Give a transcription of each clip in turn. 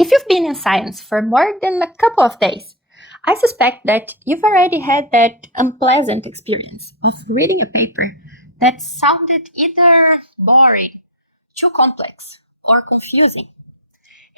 If you've been in science for more than a couple of days, I suspect that you've already had that unpleasant experience of reading a paper that sounded either boring, too complex, or confusing.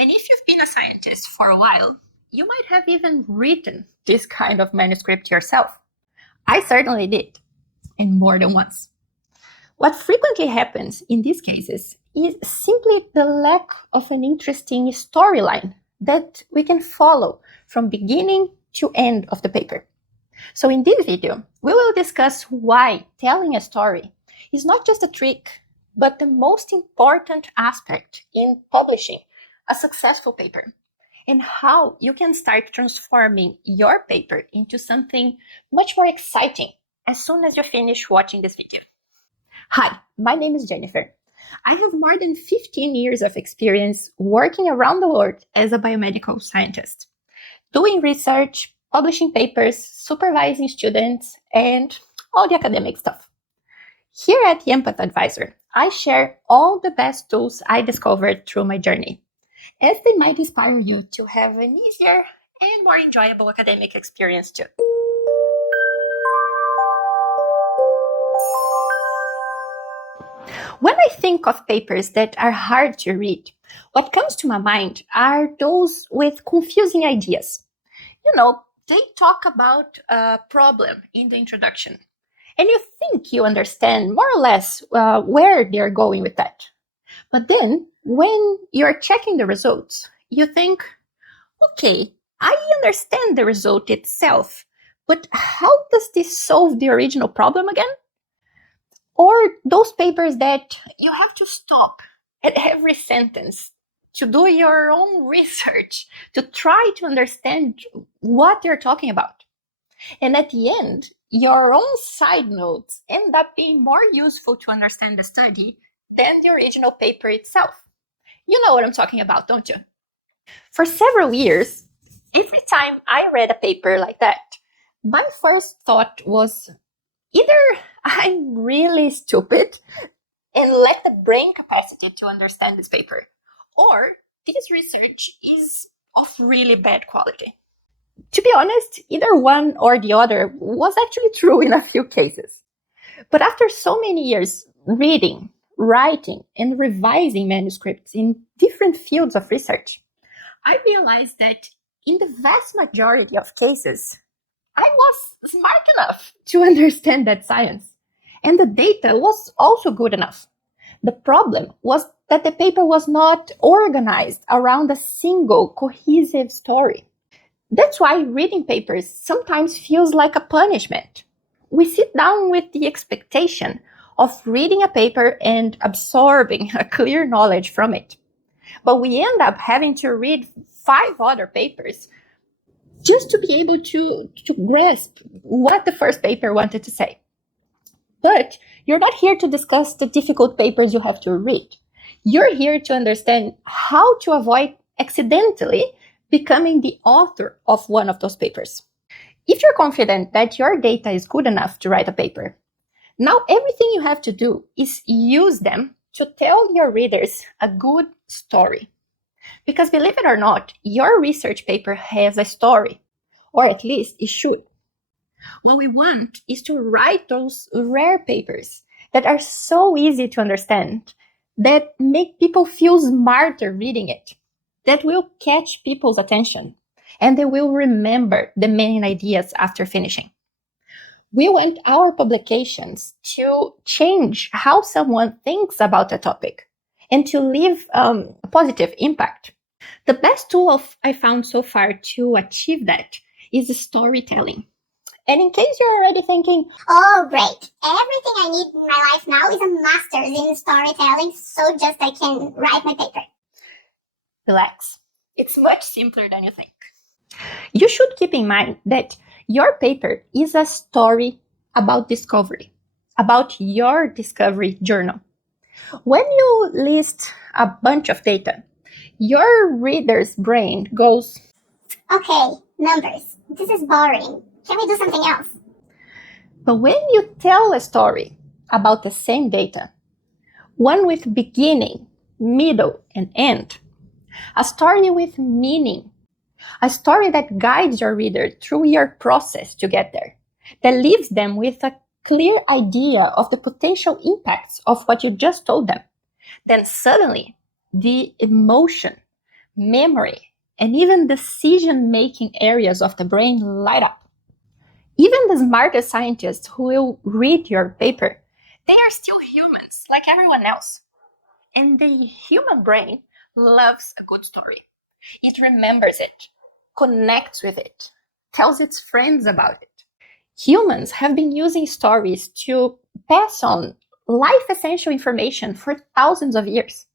And if you've been a scientist for a while, you might have even written this kind of manuscript yourself. I certainly did, and more than once. What frequently happens in these cases is simply the lack of an interesting storyline that we can follow from beginning to end of the paper. So in this video, we will discuss why telling a story is not just a trick, but the most important aspect in publishing a successful paper, and how you can start transforming your paper into something much more exciting as soon as you finish watching this video. Hi, my name is Jenifer. I have more than 15 years of experience working around the world as a biomedical scientist, doing research, publishing papers, supervising students, and all the academic stuff. Here at the Empath Advisor, I share all the best tools I discovered through my journey, as they might inspire you to have an easier and more enjoyable academic experience too. When I think of papers that are hard to read, what comes to my mind are those with confusing ideas. They talk about a problem in the introduction, and you think you understand more or less where they're going with that. But then, when you're checking the results, you think, okay, I understand the result itself, but how does this solve the original problem again? Or those papers that you have to stop at every sentence to do your own research, to try to understand what they're talking about. And at the end, your own side notes end up being more useful to understand the study than the original paper itself. You know what I'm talking about, don't you? For several years, every time I read a paper like that, my first thought was either I'm really stupid and lack the brain capacity to understand this paper, or this research is of really bad quality. To be honest, either one or the other was actually true in a few cases. But after so many years reading, writing, and revising manuscripts in different fields of research, I realized that in the vast majority of cases, I was smart enough to understand that science, and the data was also good enough. The problem was that the paper was not organized around a single cohesive story. That's why reading papers sometimes feels like a punishment. We sit down with the expectation of reading a paper and absorbing a clear knowledge from it. But we end up having to read 5 other papers just to be able to grasp what the first paper wanted to say. But you're not here to discuss the difficult papers you have to read. You're here to understand how to avoid accidentally becoming the author of one of those papers. If you're confident that your data is good enough to write a paper, now everything you have to do is use them to tell your readers a good story. Because believe it or not, your research paper has a story, or at least it should. What we want is to write those rare papers that are so easy to understand, that make people feel smarter reading it, that will catch people's attention, and they will remember the main ideas after finishing. We want our publications to change how someone thinks about a topic and to leave a positive impact. The best tool I found so far to achieve that is storytelling. And in case you're already thinking, oh great, everything I need in my life now is a master's in storytelling, so just I can write my paper. Relax. It's much simpler than you think. You should keep in mind that your paper is a story about discovery, about your discovery journal. When you list a bunch of data, your reader's brain goes, okay, numbers, this is boring. Can we do something else? But when you tell a story about the same data, one with beginning, middle, and end, A story with meaning. A story that guides your reader through your process to get there, that leaves them with a clear idea of the potential impacts of what you just told them. Then suddenly, the emotion, memory, and even decision-making areas of the brain light up. Even the smartest scientists who will read your paper, they are still humans, like everyone else. And the human brain loves a good story. It remembers it, connects with it, tells its friends about it. Humans have been using stories to pass on life essential information for thousands of years.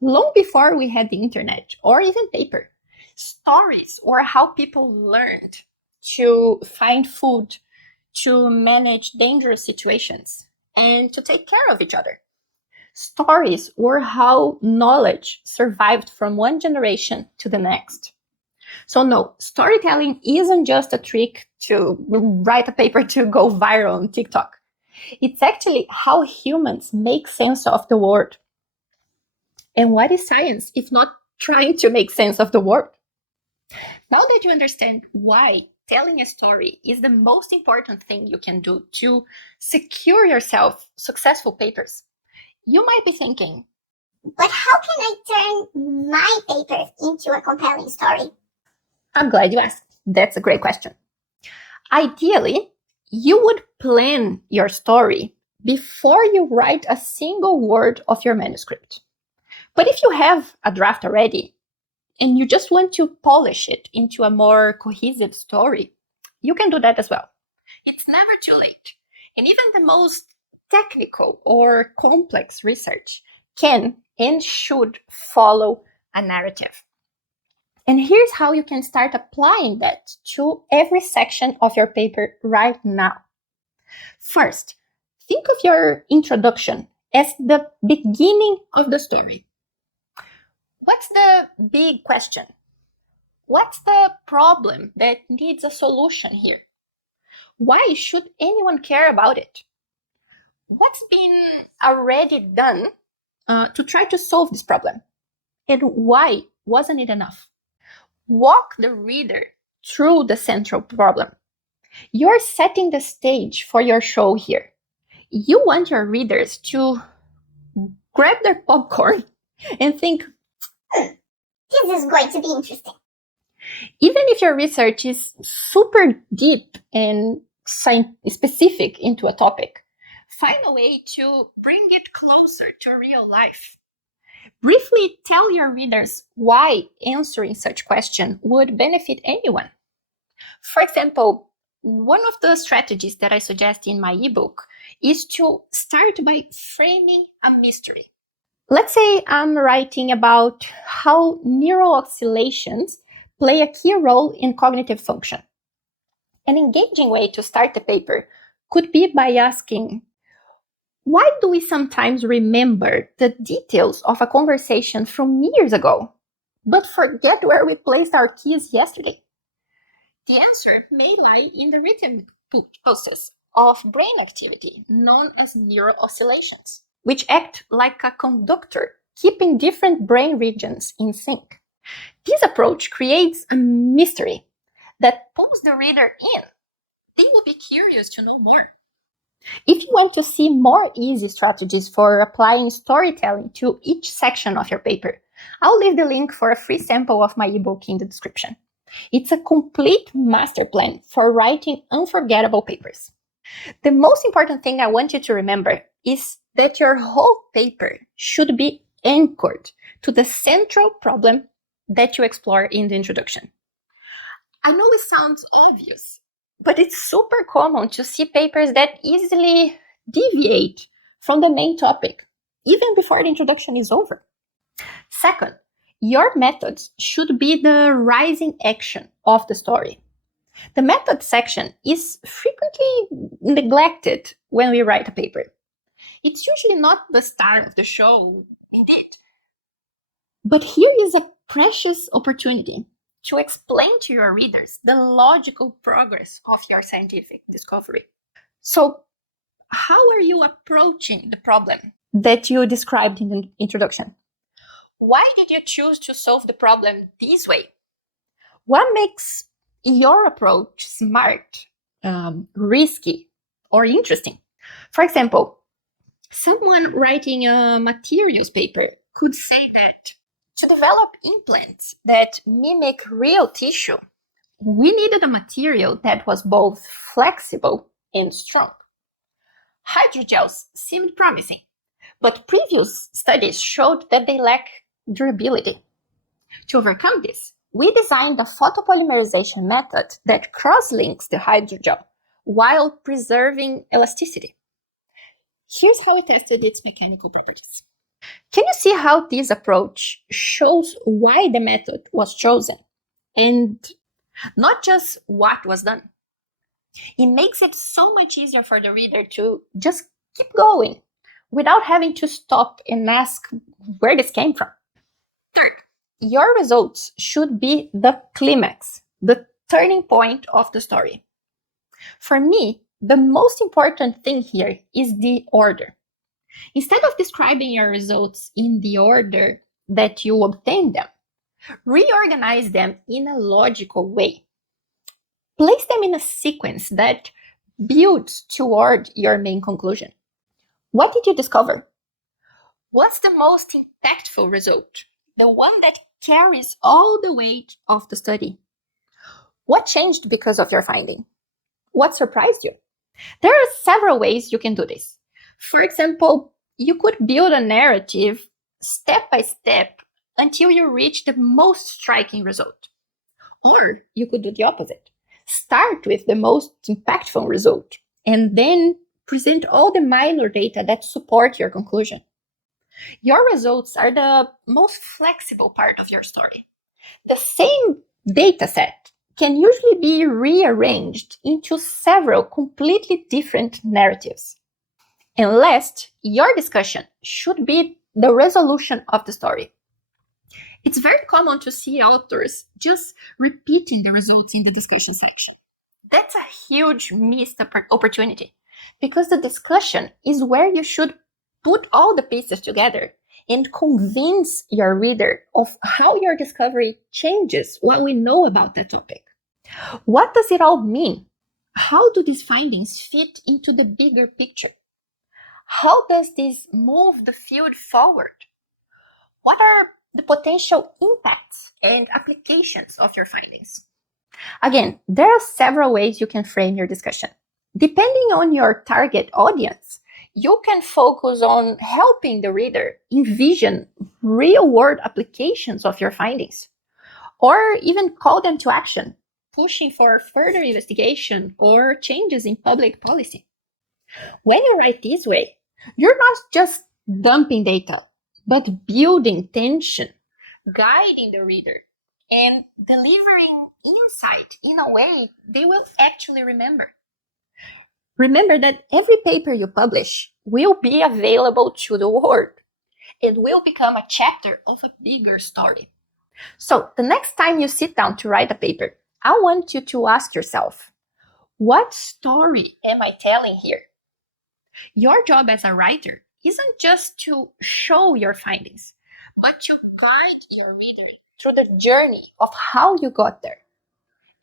Long before we had the internet or even paper, stories were how people learned to find food, to manage dangerous situations, and to take care of each other. Stories were how knowledge survived from one generation to the next. So no, storytelling isn't just a trick to write a paper to go viral on TikTok. It's actually how humans make sense of the world. And what is science if not trying to make sense of the world? Now that you understand why telling a story is the most important thing you can do to secure yourself successful papers, you might be thinking, But how can I turn my papers into a compelling story? I'm glad you asked. That's a great question. Ideally, you would plan your story before you write a single word of your manuscript. But if you have a draft already and you just want to polish it into a more cohesive story, you can do that as well. It's never too late. And even the most technical or complex research can and should follow a narrative. And here's how you can start applying that to every section of your paper right now. First, think of your introduction as the beginning of the story. What's the big question? What's the problem that needs a solution here? Why should anyone care about it? What's been already done to try to solve this problem? And why wasn't it enough? Walk the reader through the central problem. You're setting the stage for your show here. You want your readers to grab their popcorn and think, This is going to be interesting. even if your research is super deep and specific into a topic, find a way to bring it closer to real life. Briefly tell your readers why answering such question would benefit anyone. For example, one of the strategies that I suggest in my ebook is to start by framing a mystery. Let's say I'm writing about how neural oscillations play a key role in cognitive function. An engaging way to start the paper could be by asking, why do we sometimes remember the details of a conversation from years ago, but forget where we placed our keys yesterday? The answer may lie in the rhythm process of brain activity known as neural oscillations, which act like a conductor, keeping different brain regions in sync. This approach creates a mystery that pulls the reader in. They will be curious to know more. If you want to see more easy strategies for applying storytelling to each section of your paper, I'll leave the link for a free sample of my ebook in the description. It's a complete master plan for writing unforgettable papers. The most important thing I want you to remember is that your whole paper should be anchored to the central problem that you explore in the introduction. I know it sounds obvious, but it's super common to see papers that easily deviate from the main topic, even before the introduction is over. Second, your methods should be the rising action of the story. The method section is frequently neglected when we write a paper. It's usually not the star of the show, indeed. But here is a precious opportunity to explain to your readers the logical progress of your scientific discovery. So, how are you approaching the problem that you described in the introduction? Why did you choose to solve the problem this way? What makes your approach smart, risky, or interesting? For example, someone writing a materials paper could say that to develop implants that mimic real tissue, we needed a material that was both flexible and strong. Hydrogels seemed promising, but previous studies showed that they lack durability. To overcome this, we designed a photopolymerization method that cross-links the hydrogel while preserving elasticity. Here's how we tested its mechanical properties. Can you see how this approach shows why the method was chosen and not just what was done? It makes it so much easier for the reader to just keep going without having to stop and ask where this came from. Third, your results should be the climax, the turning point of the story. For me, the most important thing here is the order. Instead of describing your results in the order that you obtained them, reorganize them in a logical way. Place them in a sequence that builds toward your main conclusion. What did you discover? What's the most impactful result? The one that carries all the weight of the study. What changed because of your finding? What surprised you? There are several ways you can do this. For example, you could build a narrative step by step until you reach the most striking result. Or you could do the opposite. Start with the most impactful result and then present all the minor data that support your conclusion. Your results are the most flexible part of your story. The same data set can usually be rearranged into several completely different narratives. And last, your discussion should be the resolution of the story. It's very common to see authors just repeating the results in the discussion section. That's a huge missed opportunity because the discussion is where you should put all the pieces together and convince your reader of how your discovery changes what we know about that topic. What does it all mean? How do these findings fit into the bigger picture? How does this move the field forward? What are the potential impacts and applications of your findings? Again, there are several ways you can frame your discussion. Depending on your target audience, you can focus on helping the reader envision real-world applications of your findings, or even call them to action, pushing for further investigation or changes in public policy. When you write this way, you're not just dumping data, but building tension, guiding the reader, and delivering insight in a way they will actually remember. Remember that every paper you publish will be available to the world and will become a chapter of a bigger story. So the next time you sit down to write a paper, I want you to ask yourself, what story am I telling here? Your job as a writer isn't just to show your findings, but to guide your reader through the journey of how you got there.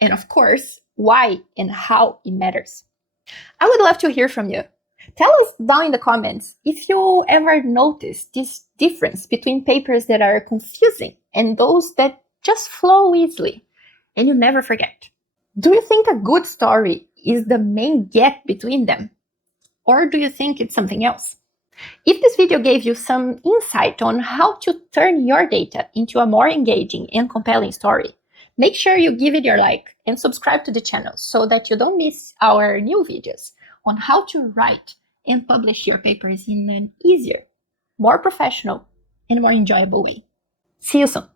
And of course, why and how it matters. I would love to hear from you. Tell us down in the comments if you ever noticed this difference between papers that are confusing and those that just flow easily and you never forget. Do you think a good story is the main gap between them? Or do you think it's something else? If this video gave you some insight on how to turn your data into a more engaging and compelling story, make sure you give it your like and subscribe to the channel so that you don't miss our new videos on how to write and publish your papers in an easier, more professional, and more enjoyable way. See you soon!